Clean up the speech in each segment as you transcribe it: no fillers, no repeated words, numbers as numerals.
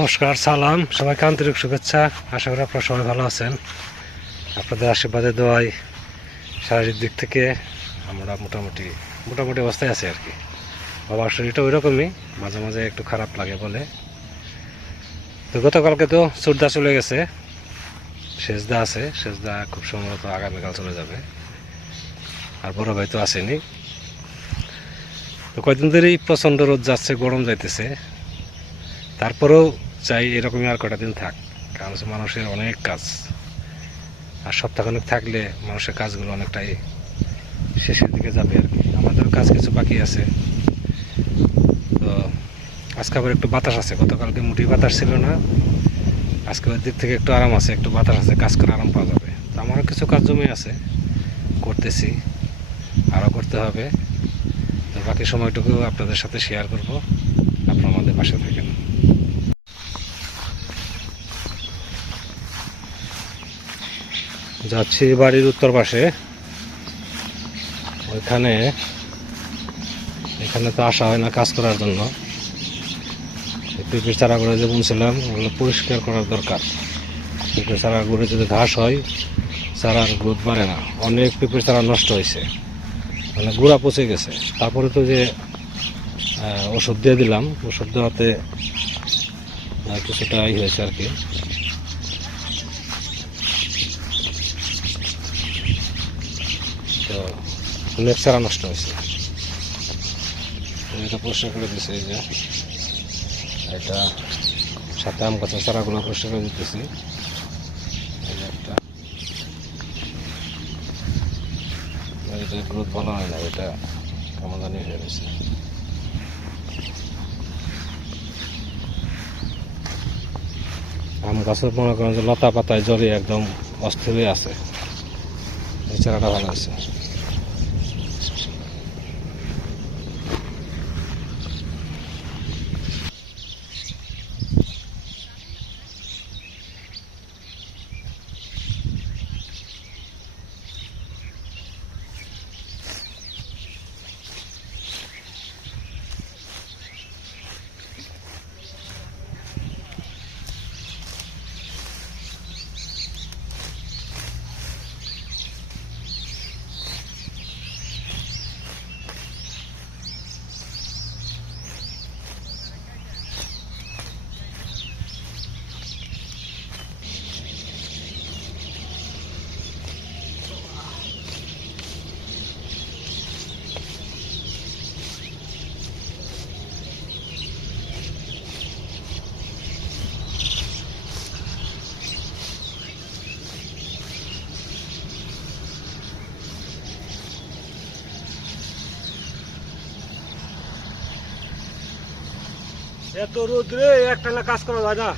নমস্কার, সালাম, সবাইকে আন্তরিক শুভেচ্ছা। আশা করি আপনারা সবাই ভালো আছেন। আপনাদের আশীর্বাদে দোয়াই শারীরিক দিক থেকে আমরা মোটামুটি অবস্থায় আছি আর কি। বাবার শরীরটা ওই রকমই, মাঝে মাঝে একটু খারাপ লাগে বলে। তো গতকালকে তো সুরদা চলে গেছে, সেজদা আছে, সেজদা খুব সম্ভবত আগামীকাল চলে যাবে। আর বড় ভাই তো আসেনি। তো কয়েকদিন ধরেই প্রচণ্ড রোদ যাচ্ছে, গরম যাইতেছে। তারপরেও চাই এরকমই আর কটা দিন থাক, কারণ মানুষের অনেক কাজ, আর সপ্তাহখানেক থাকলে মানুষের কাজগুলো অনেকটাই শেষের দিকে যাবে আর কি। আমাদের কাজ কিছু বাকি আছে। তো আজকে আবার একটু বাতাস আছে, গতকালকে মুঠি বাতাস ছিল না। আজকে ওই দিক থেকে একটু আরাম আছে, একটু বাতাস আছে, কাজ করে আরাম পাওয়া যাবে। তো আমারও কিছু কাজ জমে আছে, করতেছি, আরও করতে হবে। তো বাকি সময়টুকু আপনাদের সাথে শেয়ার করব, আপনারা আমাদের পাশে থাকেন। যাচ্ছি বাড়ির উত্তর পাশে, এখানে তো আসা হয় না কাজ করার জন্য। পেঁপের চারাগুলো যে বুনছিলাম ওগুলো পরিষ্কার করার দরকার। পেঁপের চারাগুলো যদি ঘাস হয়, চারার গ্রোথ বাড়ে না। অনেক পেঁপের চারা নষ্ট হয়েছে, মানে গুঁড়া পচে গেছে। তারপরে তো যে ওষুধ দিয়ে দিলাম, ওষুধ দেওয়াতে কিছুটা হয়েছে আর কি। তো অনেক চারা নষ্ট হয়েছে। এটা পরিষ্কার করে দিচ্ছে, এই যে এটা সাথে আম গাছের চারাগুলো পরিষ্কার করে দিতেছি। এটা গ্রোথ ভালো হয় না, এটা কেমন জানি হয়ে গেছে। আম গাছের মনে করেন যে লতা পাতায় জড়ে একদম অস্থির হয়ে আছে। এই চারাটা ভালো আছে। এত রোদ্রে একটানা কাজ করা যায় না,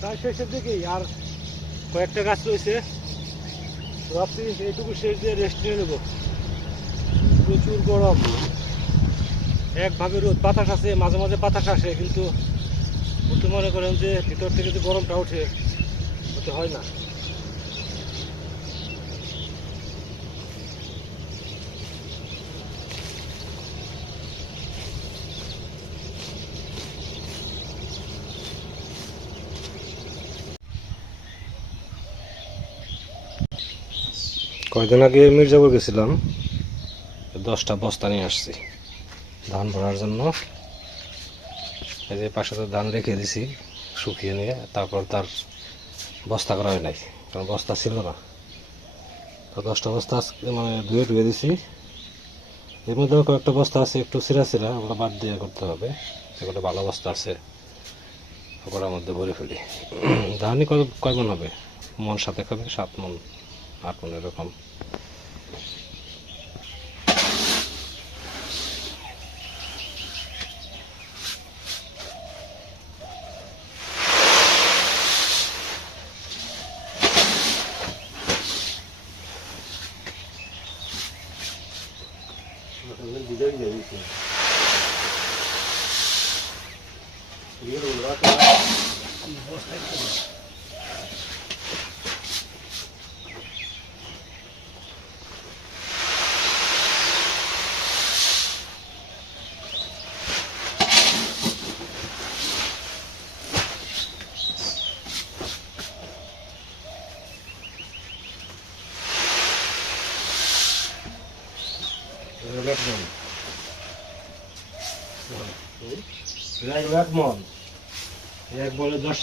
তাই শেষের দিকেই আর কয়েকটা গাছ রয়েছে, ভাবছি এইটুকু শেষ দিয়ে রেস্ট নিয়ে নেব। প্রচুর গরম, একভাবে রোদ, বাতাস আছে, মাঝে মাঝে বাতাস আসে, কিন্তু ওতে মনে করেন যে ভিতর থেকে যে গরমটা ওঠে ওতে হয় না। কয়েকদিন আগে মির্জাপুর গেছিলাম, 10টা বস্তা নিয়ে আসছি ধান ভরার জন্য। এই যে পাশে তো ধান রেখে দিছি শুকিয়ে নিয়ে, তারপর তার বস্তা করা হয় নাই, কারণ বস্তা ছিল না। তো 10টা বস্তা মানে ধুয়ে দিছি। এর মধ্যে কয়েকটা বস্তা আছে একটু ছিঁড়া, ওগুলো বাদ দিয়ে করতে হবে। সেগুলো ভালো বস্তা আছে, ওগুলোর মধ্যে ভরে ফেলি। ধানই কয় মন হবে, মন 7 হবে, 7 মন 8 মন এরকম। এক মন, এক বলে 10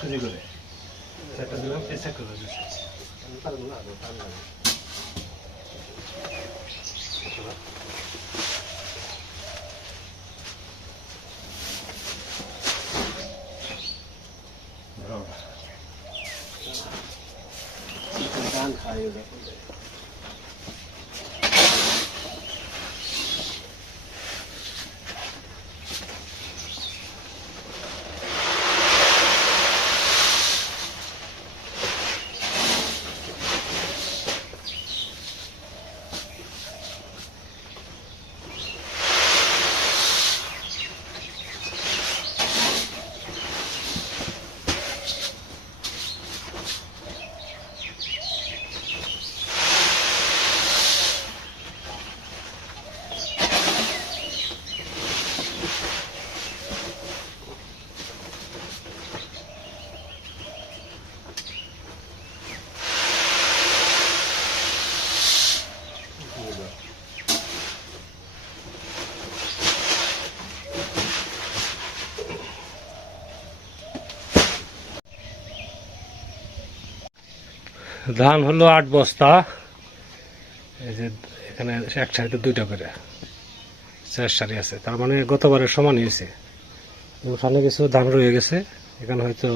কেজি করে একটা দিলাম, এই চেক করে দিচ্ছি। ধান খাই ধান হলো 8 বস্তা। এই যে এখানে এক সারিতে 2টা করে 4 সারি আছে, তার মানে গতবারের সমান হয়েছে। ওখানে কিছু ধান রয়ে গেছে, এখানে হয়তো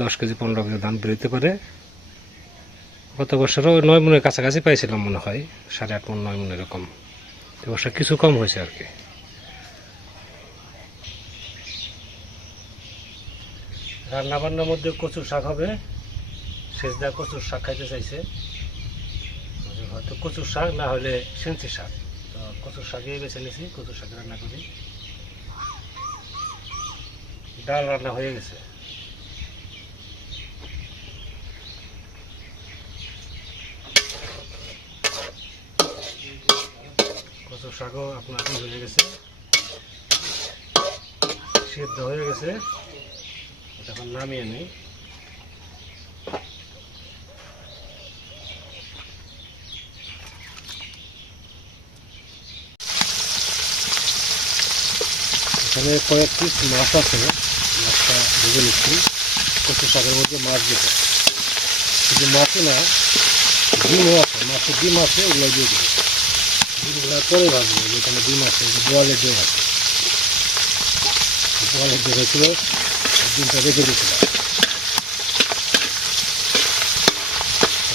10 কেজি 15 কেজি ধান বেরোতে পারে। গত বছরও 9 মনের কাছাকাছি পাইছিলাম মনে হয়, 8.5 মন 9 মন এরকম। এবছর কিছু কম হয়েছে আর কি। রান্না বান্নার মধ্যে কচুর শাক হবে, সেজদা কচুর শাক খাইতে চাইছে, হয়তো কচুর শাক না হলে সেঞ্চি শাক। তো কচুর শাকই বেছে নিয়েছি, কচুর শাক রান্না করি। ডাল রান্না হয়ে গেছে। কচুর শাকও আপনার হয়ে গেছে, সিদ্ধ হয়ে গেছে, এখন নামিয়ে নিই। এখানে কয়েক পিস মাছ আছে, মাছটা ভেজে নিচ্ছি। কচু শাকের মধ্যে মাছ দেবো, শুধু মাছই না, ডিমও আছে, মাছের ডিম আছে, ওগুলো দিয়ে দেবো। ডিমগুলো পরে ভাজবো। যেখানে ডিম আছে, বোয়ালের ডিম আছে, বোয়ালের ডিম হয়েছিল, ডিমটা রেখে দিয়েছিলাম।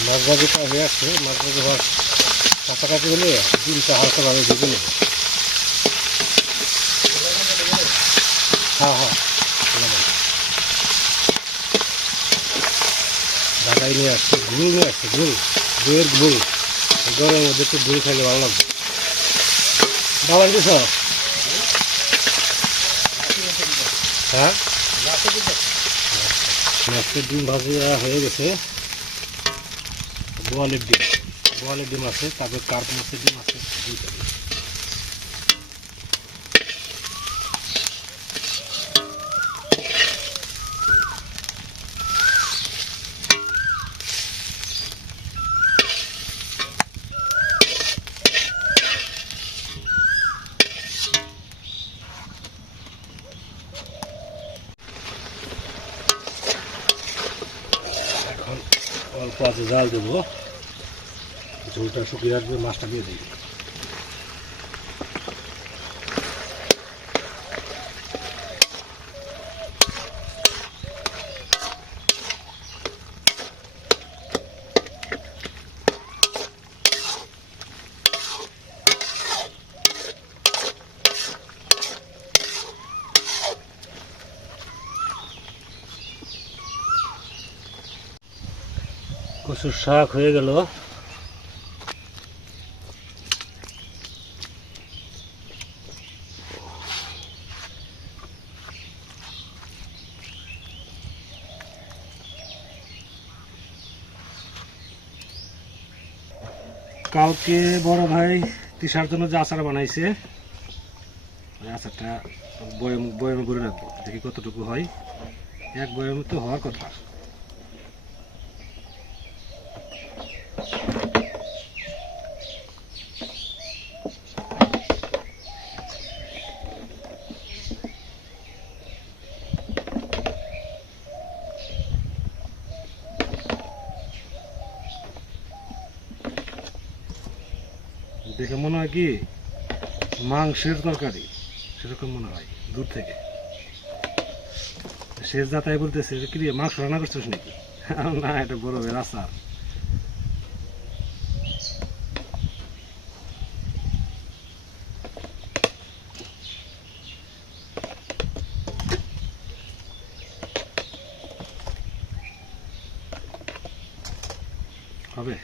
মাছ ভাজিটা হয়ে আসছে, মাছ ভাজি হওয়ার কাছাকাছি হলে ডিমটা হালকাভাবে ভেজে নেব। হ্যাঁ, ঢাকায় নিয়ে আসছে, গুড় নিয়ে আসছে, গুড়ের গুড়। গরমের মধ্যে একটু গুড় খাইলে ভালো লাগবে। বাবা দিস, হ্যাঁ, মাছের ডিম ভাজি হয়ে গেছে। বোয়ালের ডিম আছে, তারপর কার্প মাছের ডিম আছে, দুইটা ডিম। অল্প আছে জাল দেবো, ঝোলটা শুকিয়ে আসবে, মাছটা দিয়ে দিই। কচুর শাক হয়ে গেল। কালকে বড় ভাই তিসার জন্য যে আচার বানাইছে, ওই আচারটা বয়মে করে রাখবো, দেখি কতটুকু হয়। এক বয়মে তো হওয়ার কথা। দেখে মনে হয় কি মাংসের তরকারি, সেরকম মনে হয় দূর থেকে। শেষ যাতাই বলতেছে যে কি রে, মাংস রান্না করছিস নাকি? না, এটা বড় আচার। হবে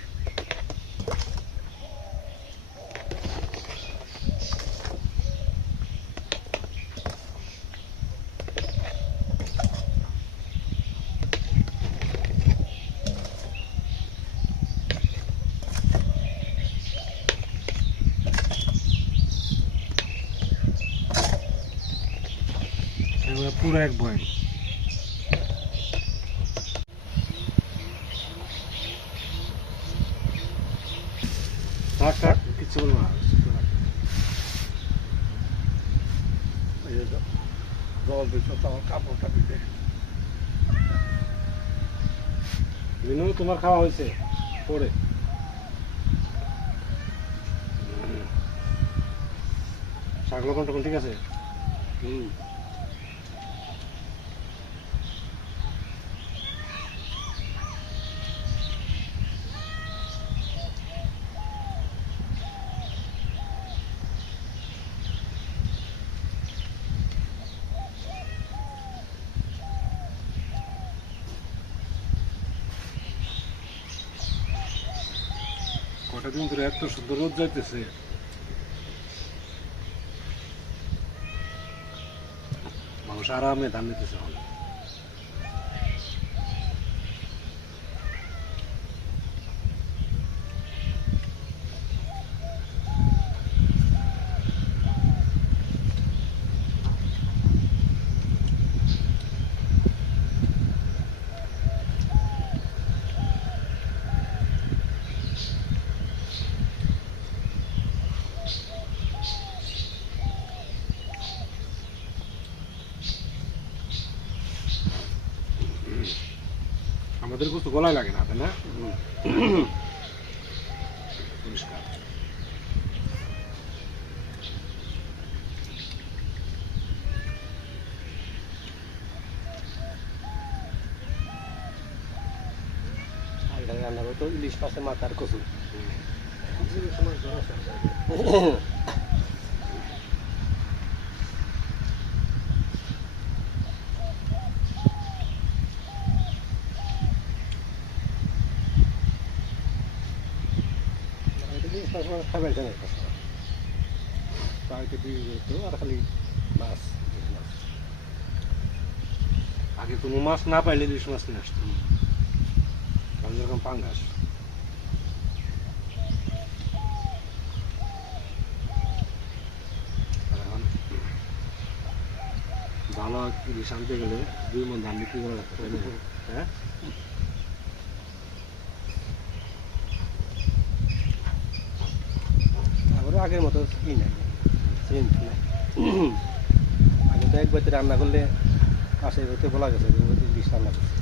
পুরো এক বয়েল। থাক থাক, কিচ্ছু বলবো না। জল দিচ্ছ তো আমার কাপড়টা দিতে। বিনু, তোমার খাওয়া হয়েছে পরে? শাক লবণ টবণ ঠিক আছে? কটা দিন ধরে এত সুন্দর রোদ যাইতেছে, মানুষ আরামে ধান নিতেছে। আমাদের কিছু গলায় লাগে না, তাই না? পরিষ্কার। রান্না করতো ইলিশ মাছের মাথার কচু। খাবার জানে বাড়িতে দিয়ে যেত আর খালি মাছ মাছ। আগে কোনো মাছ না পাইলে ইলিশ মাছ নিয়ে আসতো, কারণ যেরকম পাঙ্গাস। এখন ভালো ইলিশ আনতে গেলে 2 মণ ধান বিক্রি করা লাগতো, তাই না? হ্যাঁ, তারপরে আগের মতো কি নাই, চেঞ্জ নাই। আগে তো একবার রান্না করলে পাশে হতে বলা গেছে ইলিশ রান্না করছে।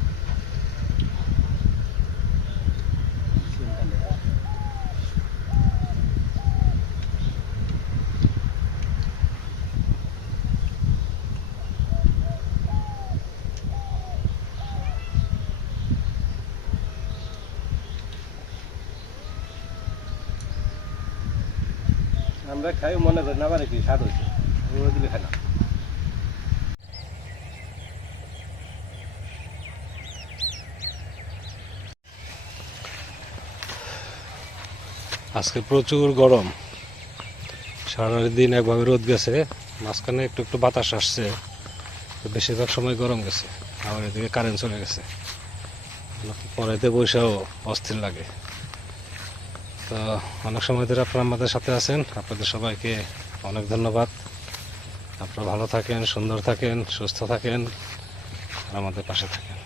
আমরা খাই মনে করি না আবার কি স্বাদ হয়েছে, ওরা দিলে খাই না। আজকে প্রচুর গরম, সারাদিন একভাবে রোদ গেছে, মাঝখানে একটু একটু বাতাস আসছে, বেশিরভাগ সময় গরম গেছে। আবার এদিকে কারেন্ট চলে গেছে, পরেতে বৈশাও অস্থির লাগে। তো অনেক সময় ধরে আপনারা আমাদের সাথে আছেন, আপনাদের সবাইকে অনেক ধন্যবাদ। আপনারা ভালো থাকেন, সুন্দর থাকেন, সুস্থ থাকেন, আর আমাদের পাশে থাকেন।